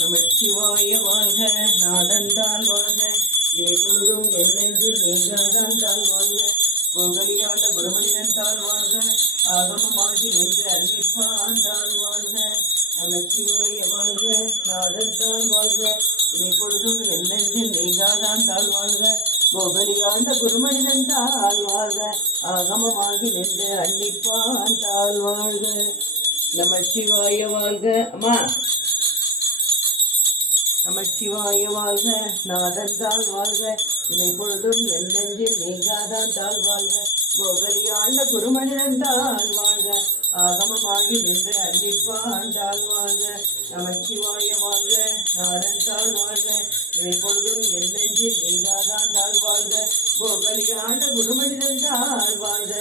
நமச்சிவாய வாழ்க, நாதந்தாள் வாழ்க, இவை பொழுதும் எண்ணெஞ்சில் நீங்காதான் தாழ் வாழ்க, கோகலியாண்ட குருமனிதன் தாழ் வாழ்க, ஆகமமாகி நின்று அன்பிப்பான் தாழ் வாழ்க. நமச்சிவாய வாழ்க, நாதந்தாள் வாழ்க, இவை பொழுதும் எண்ணெஞ்சில் நீங்காதான் தாழ் வாழ்க, கோகலியாண்ட குருமனிதன் தாழ் வாழ்க, ஆகமமாகி நின்று அன்பிப்பான் தாழ் வாழ்க. நமச்சிவாய வாழ்க. அம்மா நமச்சிவாய வாழ்க, நாதந்தாள் வாழ்க, இமை பொழுதும் என் நெஞ்சில் நீங்காதான் தாழ் வாழ்க, கோகலியாண்ட குருமனிதன் தாழ் வாழ்க, ஆகமமாகி நின்று அன்பிப்பான் தாழ் வாழ்க. நமச்சிவாய வாழ்க, நாதந்தாள் வாழ்க, இமை பொழுதும் என் நெஞ்சில் நீங்காதான் தாழ் வாழ்க, கோகலியாண்ட குருமனிதன் தாழ் வாழ்க,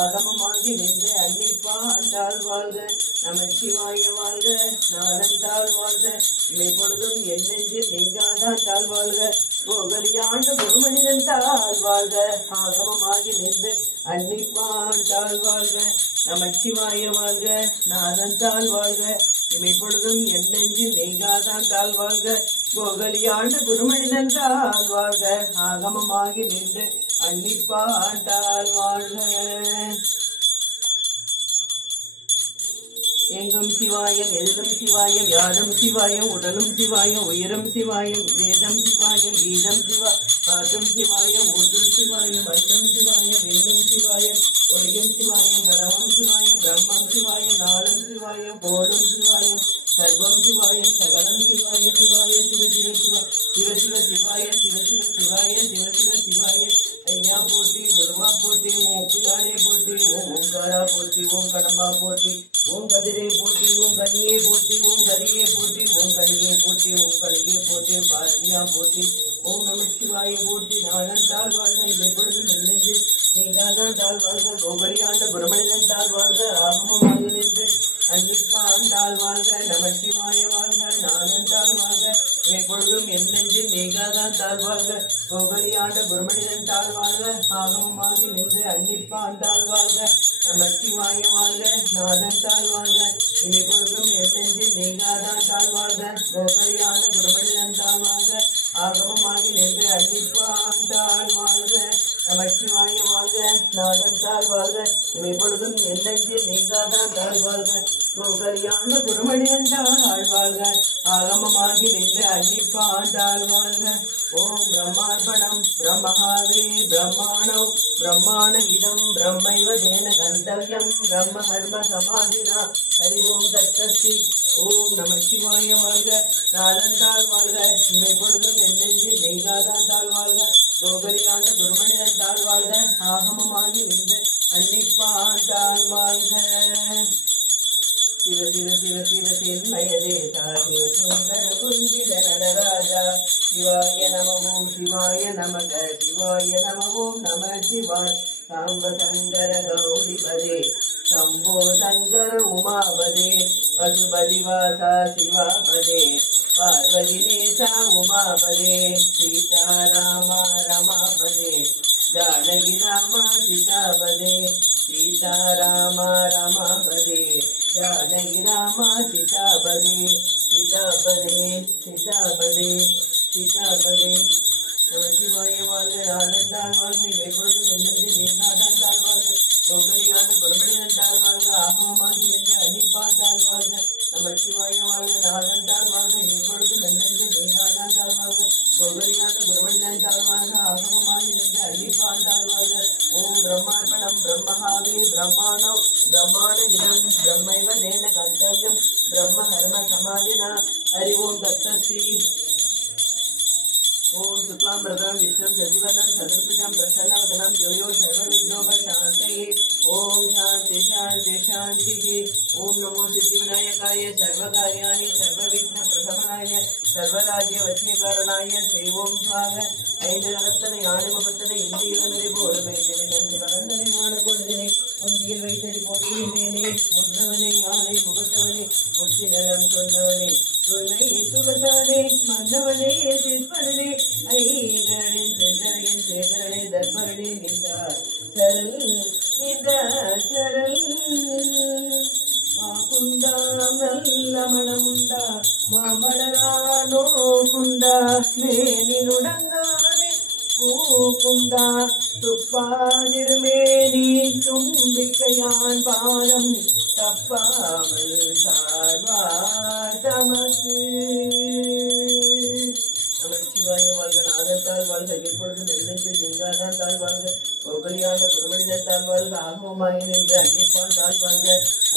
ஆகமமாகி நின்று அன்பிப்பான் தாழ் வாழ்க. நமச்சிவாய வாழ்க, நாதந்தாள் வாழ்க, இமை பொழுதும் என் நெஞ்சில் நீங்காதான் தாழ் வாழ்க, கோகலியாண்ட குருமனிதன் தாழ் வாழ்க, ஆகமமாகி நின்று அன்பிப்பான் தாழ் வாழ்க. நமச்சிவாய வாழ்க, நாதந்தாள் வாழ்க, இமை பொழுதும் என் நெஞ்சில் நீங்காதான் தாழ் வாழ்க, கோகலியாண்ட குருமனிதன் தாழ் வாழ்க, ஆகமமாகி நின்று அன்பிப்பான் தாழ் வாழ்க. எங்கும் சிவாயம், எதிலும் சிவாயம், யாரும் சிவாயம், உடலும் சிவாயம், உயிரும் சிவாயம், வேதம் சிவாயம், கீதம் சிவா, காற்றும் சிவாயம், ஊற்றும் சிவாயம், அன்னம் சிவாயம், வெண்ணும் சிவாயம், ஒளியும் சிவாயம், கரவம் சிவாயம், பிரம்மம் சிவாயம், நாளும் சிவாயம், கோடும் சிவாயம், சர்வம் சிவாயம், சகலம் சிவாய, சிவாய சிவ சிவ சிவ சிவ சிவ சிவாய, சிவ சிவ சிவாய, சிவ சிவ சிவாய. ஐயா போற்றி, உருவா போற்றி, ஓம் பிள்ளாரே போற்றி, ஓம் ஓங்காரா போற்றி, ஓம் கடம்பா போற்றி, ஓம் கதிரே போற்றி, ஓம் கனியே போற்றி, ஓம் கரியே போற்றி, ஓம் கனியே போற்றி, ஓம் கலியே போற்றி, பாரதியா போற்றி, ஓம் நமச்சிவாய போற்றி. நாதந்தாள் வாழ்க, இவை பொழுதும் என் நெஞ்சில் நீங்காதான் தாழ் வாழ்க, கோகலியாண்ட குருமனிதன் தாழ் வாழ்க, ஆகமமாகி நின்று அன்பிப்பான் தாழ் வாழ்க. நமச்சிவாய வாழ்க, நாதந்தாள் வாழ்க, இவை பொழுதும் என் நெஞ்சில் நீங்காதான் தாழ் வாழ்க, கோகலியாண்ட குருமனிதன் தாழ் வாழ்க, ஆகமமாகி நின்று அன்பிப்பான் தாழ் வாழ்க. நமச்சிவாய வாழ்க, நாதந்தாள் வாழ்க, இவை பொழுதும் என் நெஞ்சில் நீங்காதான் தாழ் வாழ்க, கோகலியாண்ட குருமனிதன் தாழ் வாழ்க, ஆகமமாகி நின்று அன்பிப்பான் தாழ் வாழ்க. நமச்சிவாய வாழ்க, நாதந்தாள் வாழ்க, இவை பொழுதும் என் நெஞ்சில் நீங்காதான் தாழ் வாழ்க, கோகலியாண்ட குருமனிதன் தாழ் வாழ்க, ஆகமமாகி நின்று அன்பிப்பான் தாழ் வாழ்க. ஓம் பிரம்மார்ப்பணம் பிரம்மஹாவே பிரம்மாணோ பிரம்மாண இதம் பிரம்மைவ தேன கந்தவ்யம் பிரம்ம ஹர்ம சமாதினா ஹரி ஓம் தத்தஸ்தி. ஓம் நமச்சிவாய வாழ்க, நாதந்தாள் வாழ்க, இமை பொழுதும் என் நெஞ்சில் நீங்காதான் தாழ் வாழ்க, கோகலியாண்ட குருமனிதன் தாழ் வாழ்க, ஆகமமாகி நின்று அன்னிப்பான் தாழ் வாழ்க. சிவ சிவ சிவ சிவ சின்மயதேசா சிவ சுந்தர குந்திர நடராஜா சிவாய நம ஓம் சிவாய நமக சிவாய நம ஓம் நம சிவாய். சாம்ப சங்கர கௌரிபதே சம்போ சங்கர உமாபதே பசுபதி வாசா சிவாபதே பார்வதிநேசா உமாபதே சீதாராமா ரமாபதே ஜானகி ராமா சீதாபதே சீதாராமா ரமாபதே ஜானகி ராமா சீதாபதே சீதாபதே சீதாபதே சீதாபதே. நமச்சிவாய வாழ்க, நாதந்தாள் வாழ்க, இவை பொழுதும் என் நெஞ்சில் நீங்காதான் தாழ் வாழ்க, கோகலியாண்ட குருமனிதன் தாழ் வாழ்க, ஆகமமாகி நின்று அன்னிப்பான் தாழ் வாழ்க. நமச்சிவாய வாழ்க, நாதந்தாள் வாழ்க, இவை பொழுதும் என் நெஞ்சில் நீங்காதான் தாழ் வாழ்க, கோகலியாண்ட குருமனிதன் தாழ் வாழ்க, ஆகமமாகி நின்று அன்னிப்பான் தாழ் வாழ்க. ஓம் பிரம்மார்ப்பணம் பிரம்மஹாவே பிரம்மாணோ பிரம்மாண இதம் பிரம்மைவ தேன கந்தவ்யம் பிரம்ம ஹர்ம சமாதினா ஹரி ஓம் தத்தஸ்தி. ஓம் சுக்லாம்பிரதம் விஷ்ணம் சசிவனம் சதுர்புஜம் பிரசன்னவதனம் ஜோயோ சர்வவிக்னோபசாந்தயே. ஓம் சாந்தி சாந்தி சாந்தி. ஓம் நமோ சித்திவிநாயகாய சர்வகாரியாணி சர்வவிக்ன பிரசமனாய சர்வராஜ்ய வசியகாரணாய செய்வோம் சுவாக. ஐந்து நலத்தனை ஆணி முகத்தனை இந்தியிலமிதை போலுமை நன்றி கலந்தனை மான கொள்தினை ஒன்றியில் வைத்தடி போட்டியினேனே முன்னவனே ஆணை முகத்தவனே முத்தி நலம் சொன்னவனே துணை சுகத்தவனே மன்னவனே சிற்பனே ஐகரனின் செஞ்சரையின் சேகரனே தர்மரனே நின்றார் சரல் நின்றார் சரல் வாக்குண்டாம் நல்ல மனமுண்டார் மாமலரானோ குண்டா மேனினுடங்காதே பூக்குண்டா துப்பாதிருமேனி தும்பிக்கையான் பாதம் தப்பாமல் சார்வார் தமக்கு. நமச்சிவாய வாழ்க, நாதத்தால் வாழ்க, எப்பொழுது நெருங்கி லிங்காதான் தாழ் வாழ்க, கோகலியான குருமனிதத்தால் வாழ்க, ஆகமாய் நின்று அன்னிப்பான் தாழ் வாழ்க.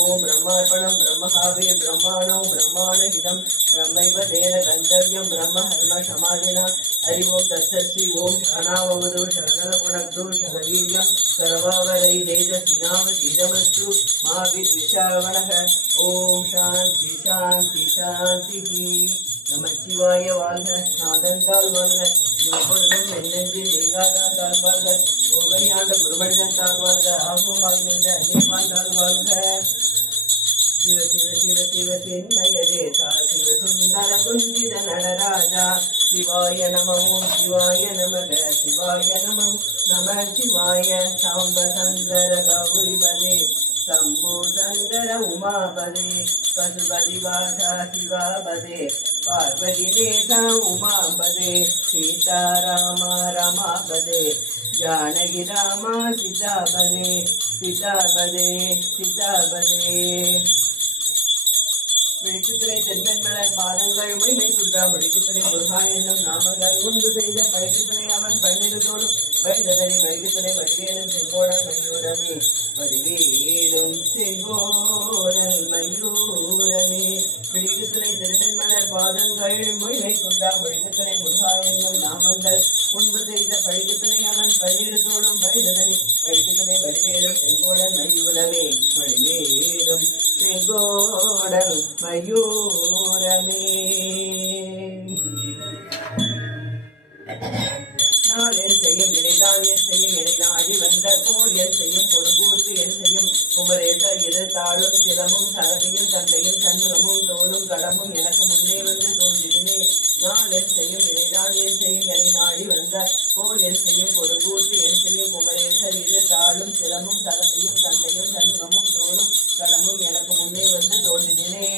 ஓம் பிரம்மார்ப்பணம் பிரம்மஹாவே பிரம்மாணோ பிரம்மாண ஹிதம் பிரம்மைவ தேன கந்தவியம் பிரம்ம ஹர்ம சமாதினா. ஹரி ஓம் தத்ஸ்ரீ. ஓம் சரணாவது சரணல குணக்து சகவீரியம் சர்வாவரை தேஜஸ்வினாம கீதமஸ்து மா வித்விஷாவணக. ஓம் சாந்தி சாந்தி சாந்தி. நமச்சிவாய வாழ்க, நாதந்தால் வாழ்க, எப்பொழுதும் என்னெஞ்சில் நீங்காதான் தாழ் வாழ்க, கோகலியாண்ட குருமனிதன் தாழ் வாழ்க, ஆகுமாய் நின்ற அன்னிப்பான் தாழ் வாழ்க. சிவ சிவ சிவ சிவ சின்மய தேசா சிவ சுந்தர குஞ்சித நடராஜா. சிவாய நமோ சிவாய நமக சிவாய நமோ நம சிவாய. சாம்ப சந்தர கௌரிபதே சம்போ சங்கர உமாபதே பசுபதி வாசா சிவாபதே பார்வதி தேசா உமாபதே சீதாராம ரமாபதே ஜானகி ராமா சீதாபதே சீதாபதே சீதாபதே. விழிக்குத்துறை தென்மென்மலர் பாதங்கள் மொழிமை சுற்றா முடிக்குத்துறை முருகா என்னும் நாமங்கள் உண்டு செய்த பழிக்குத்துறை அவன் பன்னிருத்தோடும் வைததனை வைகுத்துறை வடிவேலும் செங்கோடல் மயூரமே வடிவேலும் செங்கோடல் மயூரமே. விழிக்குத்துறை தென்மென்மலர் பாதங்கள் மொழிமை சுற்றா முடிக்குத்துறை முருகா என்னும் நாமங்கள் முன்பு செய்த பழிக்குத்துறை அவன் பன்னிருத்தோடும் வைததனை வைகுத்துறை வடிவேலும் செங்கோடல் மயூரமே வடிவேலும் செங்கோடல் மயூரமே. நான் என் செய்யும் நினைதான் என் செய்யும் என நாடி வந்த கோள் என் செய்யும் கொடுங்கூத்து என் செய்யும் குமரேச இரு தாளும் சிலமும் சரதியும் தந்தையும் சண்முகமும் தோளும் கடமும் எனக்கு முன்னே வந்து தோன்றினே. நான் என் செய்யும் நினைதான் என் செய்யும் என நாடி வந்த கோள் என் செய்யும் கொடுங்கூத்து என் செய்யும் குமரேச இரு தாளும் சிலமும் சரதியும் தந்தையும் சண்முகமும் தோளும் கடமும் எனக்கு முன்னே வந்து தோன்றினே.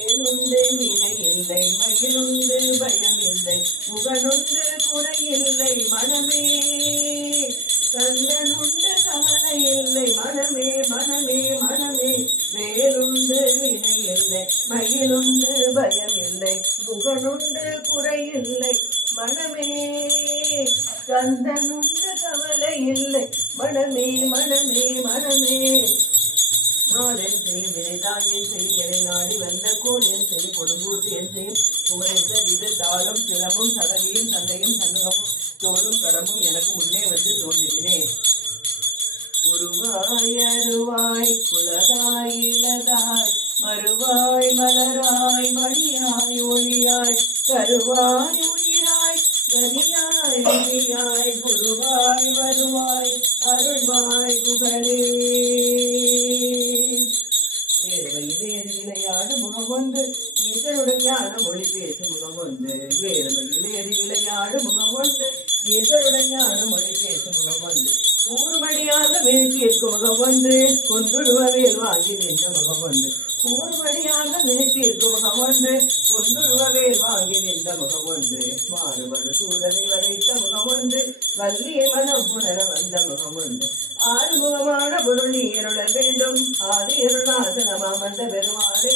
ஏனுண்டு வினை இல்லை மயிலுண்டு பயம் இல்லை முகனுண்டு குறையில்லை மனமே கந்தனுண்டு கவலை இல்லை மனமே மனமே மனமே. வேலுண்டு வினை இல்லை மயிலுண்டு பயம் இல்லை முகனுண்டு குறையில்லை மனமே கந்தனுண்டு கவலை இல்லை மனமே மனமே மனமே. நான் என் செய்யும் வினைதான் என் செய்யும் என நாடி வந்த கோள் என் செய்யும் கொடுங்கூட்டு என் செய்யும் குமரேச இது தாளும் சிலமும் சதவியும் தந்தையும் சண்முகமும் தோளும் கடமும் எனக்கு முன்னே வந்து தோன்றினே. உருவாய் அருவாய் குலதாய் இலதாய் மறுவாய் மலராய் மணியாய் ஒளியாய் கருவாய் உயிராய் கனியாய் விதியாய் குருவாய் வருவாய் அருள்வாய் புகழே. வேறுமையில் விளையாடு முகம் ஒன்று ஈசனுடன் ஞான மொழி பேசும் முகம் ஒன்று. வேறுமையில் விளையாடு முகம் ஒன்று ஈசனுடன் ஞான மொழி பேசும் முகம் ஒன்று. ஊர்மடியாக விழித்தீர்க்கும் முகம் ஒன்று கொண்டுடுவவேல் வாங்கி நின்ற முகம் ஒன்று. ஊர்மடியாக விழித்தீர்க்கும் முகம் ஒன்று கொண்டுடுவவேல் வாங்கி நின்ற முகம் ஒன்று. மாறுபடு சூழலை வளைத்த முகம் ஒன்று வள்ளியை மனம் புணர வந்த முகம் ஒன்று. ஆறுமுகமான பொருள் நீ அருள வேண்டும் ஆதி அருணாசனமாம் அந்த பெருமாளே.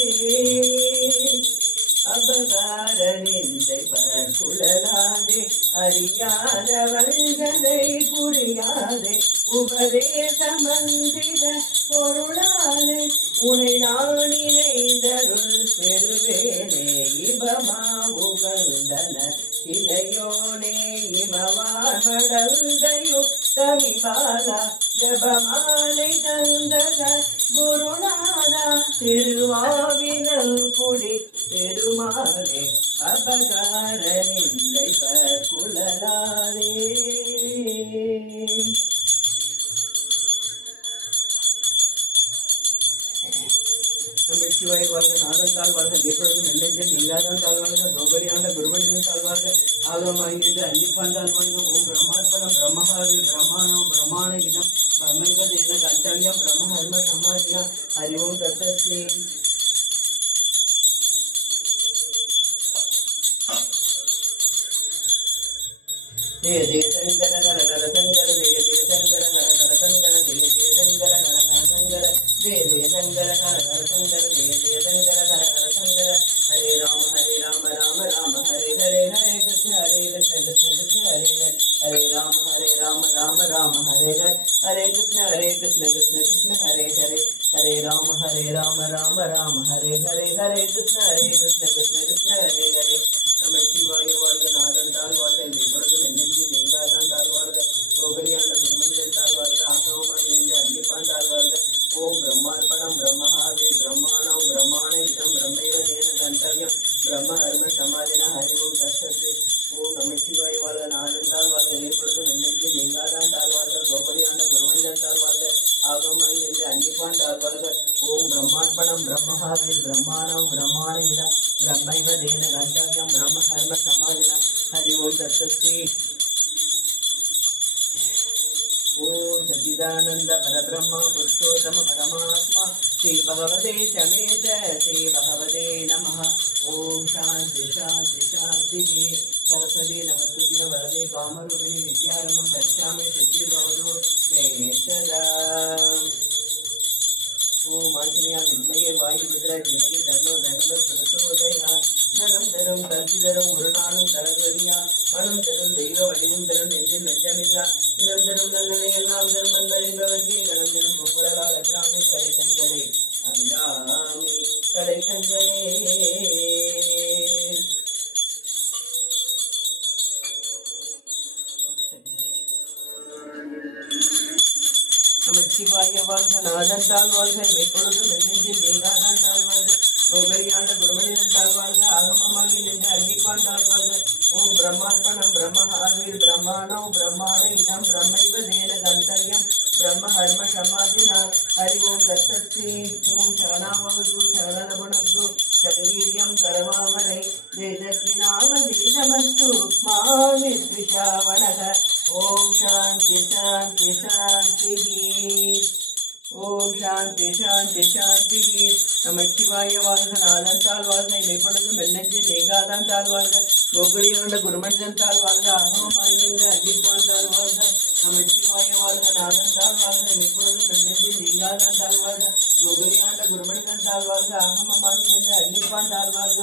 அபகார நிந்தை பற்குழலாதே அறியாத வல்கனை புரியாதே உபதேச மந்திர பொருளாலே உனை நான் இணைந்தருள் பெருவேனே. இபமா உகந்தன இளையோனே இமவான் மடந்தையோ தமிபாலா ஜபமாலை தந்தக குருநாதா திருவாவினல் குடி பெருமாளே. அபகார நிந்தை பற்குழலாதே. நமச்சிவாய வாழ்க, நாதத்தால் வாழ்க, எப்பொழுதும் நெல்லெஞ்சல் நீங்காதான் தாழ்வாழ்க, கோகலியாண்ட குருமனிதன் தாழ்வாழ்க, ஆகமாயிருந்து அன்னிப்பான் தாழ்வாழ்க. ஓம் பிரம்மார்ப்பணம் பிரம்மஹாவி பிரம்மாணோ பிரம்மாண இதம் பிரம்மைவ தேன கர்த்தவியம் பிரம்ம ஹர்ம சமாதினா. ஹரி ஓம் தத்ஸ்ரீ. ஜெய ஜெய சங்கர ஹர ஹர சங்கர ஜெய ஜெய சங்கர ஹர ஹர சங்கர ஜெய ஜெய சங்கர ஹர ஹர சங்கர ஜெய ஜெய சங்கர ஹர ஹர சங்கர ஜெய ஜெய சங்கர ஹர ஹர சங்கர ஹரே ராம ராம ராம ஹரே ஹரே ஹரே கிருஷ்ண கிருஷ்ண கிருஷ்ண ஹரே ஹரே ஹரே ராம ராம ராம ஹரே ஹரே கிருஷ்ண கிருஷ்ண கிருஷ்ண ஹரே ஹரே ஹரே ராம ராம ராம ஹரே ஹரே ஹரே கிருஷ்ண கிருஷ்ண கிருஷ்ண ஹரே ஹரே நம்ம சிவாய வாழ்க நாதன் தாழ் வாழ்க எப்பொழுதும் என்னென்று நீங்காதான் தாழ் வாழ்க கோகலியாண்ட குருமனிதன் தாழ் வாழ்க ஆகவமாய் நின்ற அன்னிப்பான் தாழ் வாழ்க ஓம் பிரம்மார்ப்பணம் பிரம்மஹாவே பிரம்மாணம் பிரம்மாண இதம் பிரம்மைவ தேன கந்தர்யம் பிரம்ம ஹர்ம சமாதின ஹரிவோம் தஸ்ஸத்து ஓம் நம சிவாய வாழ்க நாதன் தாழ் வாழ்க எப்பொழுதும் என்னென்று நீங்காதான் தாழ் வாழ்க கோகலியாண்ட குருமனிதன் தாழ் வாழ்க ஆகவமாய் நின்ற அன்னிப்பான் தாழ் வாழ்க ஓம் பிரம்மார்ப்பணம் பிரம்மஹாவே பிரம்மாணம் பிரம்மாண இதம் ब्रह्मैव तेन गन्तव्यं ब्रह्म कर्म समाधिना हरि ओं तत्सत् ओम सच्चिदानंद परब्रह्म पुरुषोत्तम परमात्मा श्री भगवते समेत श्री भगवते नमः। ओम शांति शांति शांति। सरस्वती नमस्तुभ्य वरदे कामरूपिणी विद्यारम्भं करिष्यामि सिद्धिर्भवतु मे सदा। ओम आंजनेया विद्महे वायुपुत्राय धीमहि तन्नो धनुः प्रचोदयात्। தனம் தரும் கல்வி தரும் ஒரு நாளும் தரவரியா மனம் தரும் தெய்வ வடிவம் தரும் நெஞ்சில் வெஞ்சமில்லா இனம் தரும் நல்களை எல்லாம் தரும் என்பவர்க்கே கணம் தரும் பொங்கலால் அபிராமி கடை கண்களே அபிராமி கடை கண்களே. நமச்சிவாய வாழ்க நாதன் தாழ் வாழ்க எப்பொழுதும் நெஞ்சில் நீங்காதான் தாழ் வாழ்க கோகரியாண்ட குருமனிதன் தாழ் வாழ்க ஆகமமாகி நின்ற அன்னிப்பான் தாழ் வாழ்க ஓம் பிரம்மார்ப்பணம் பிரம்மஹாவீர் பிரம்மாணோ பிரம்மாண இதம் பிரம்மைவ தேன கந்தர்யம் ब्रह्म हर्म समाधिना हरि ओं तत्सत्। ओं शरणावतु शरणलभुनस्तु शतवीर्यं करवावहै तेजस्विनावधीतमस्तु मा विद्विषावणः। ओं शान्ति शान्ति शान्तिः। ओम शांति शांति शांति। நமச்சிவாய வாழ்க நாதன் தாழ் வாழ்க எப்பொழுதும் மெல்லஞ்சு நீங்காதான் தாழ் வாழ்க கோகுலியாண்ட குருமனிதன் தாழ் வாழ்க ஆகமமாய் நின்ற அன்னிப்பான் தாழ் வாழ்க நமச்சிவாய வாழ்க நாதன் தாழ் வாழ்க எப்பொழுதும் மெல்லஞ்சு நீங்காதான் தாழ் வாழ்க கோகுலியாண்ட குருமனிதன் தாழ் வாழ்க ஆகமமாய் நின்ற அன்னிப்பான் தாழ் வாழ்க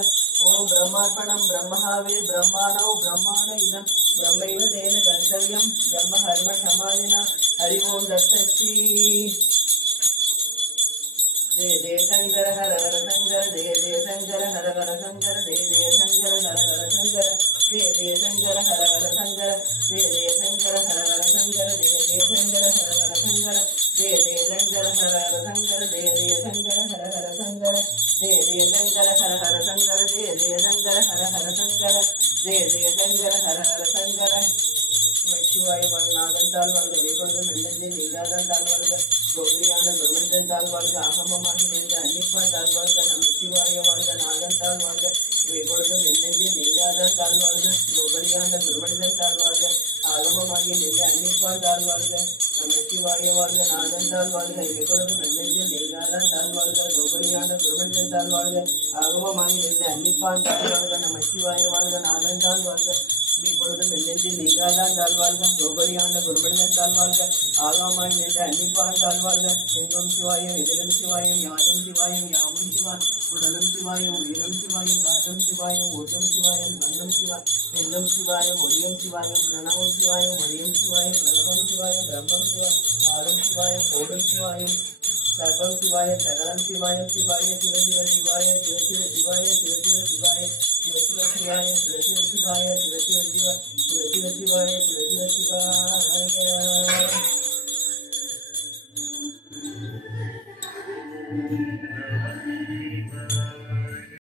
ஓம் பிரம்மார்ப்பணம் பிரம்மஹாவே பிரம்மாணோ பிரம்மாண இதம் பிரம்மைவ தேன கந்தர்யம் பிரம்ம ஹர்ம சமாதினா ஹரி ஓம் தத்சத்। जय जय शंकर हर हर शंकर जय जय शंकर हर हर शंकर जय जय शंकर हर हर शंकर जय जय शंकर हर हर शंकर जय जय शंकर हर हर शंकर जय जय शंकर हर हर शंकर जय जय शंकर हर हर शंकर जय जय शंकर हर हर शंकर जय जय शंकर हर हर शंकर जय जय शंकर हर हर शंकर जय जय शंकर हर हर शंकर। நமச்சிவாய வாழ்க நாதன் தாழ் வாழ்க எப்பொழுதும் மெல்லஞ்சு நீங்காதான் தாழ் வாழ்க கோகுலியாண்ட குருமனிதன் தாழ் வாழ்க ஆகமமாகி நின்ற அன்னிப்பான் தாழ் வாழ்க நமச்சிவாய வாழ்க நாதன் தாழ் வாழ்க எப்பொழுதும் மெல்லஞ்சு நீங்காதான் தாழ் வாழ்க கோகுலியாண்ட குருமனிதன் தாழ் வாழ்க ஆகமமாகி நின்ற அன்னிப்பான் தாழ் வாழ்க நமச்சிவாய வாழ்க நாதன் தாழ் வாழ்க எப்பொழுதும் மெல்லஞ்சு நீங்காதான் தாழ் வாழ்க கோகுலியாண்ட குருமனிதன் தாழ் வாழ்க ஆகமமாகி நின்ற அன்னிப்பான் தாழ் வாழ்க நமச்சிவாய வாழ்க நாதன் தாழ் வாழ்க இப்பொழுதும் மெல்லஞ்சு நீங்காதான் தாழ் வாழ்க கோகலியாண்ட குருமனிதன் தாழ் வாழ்க ஆகமமாய் நின்ற அன்னிப்பான் தாழ் வாழ்க செங்கம் சிவாயம் எதிரும் சிவாயம் யாதும் சிவாயம் யாவும் சிவாய் உடலும் சிவாயம் உயிரும் சிவாயம் காற்றும் சிவாயம் ஓட்டும் சிவாயம் கண்ணும் சிவாய் வெல்லும் சிவாயம் ஒளியும் சிவாயம் பிரணவம் சிவாயம் ஒளியும் சிவாயம் பிரணவம் சிவாயம் பிரம்மம் சிவாய் காலம் சிவாயம் கோடும் சிவாயம் सर्वं शिवाय सकलं शिवाय शिवाय शिव शिव शिवाय शिव शिव शिवाय शिव शिव शिवाय शिव शिव शिवाय शिव शिव शिवाय शिव शिव शिव शिव शिव शिवाय शिव शिव शिवाय।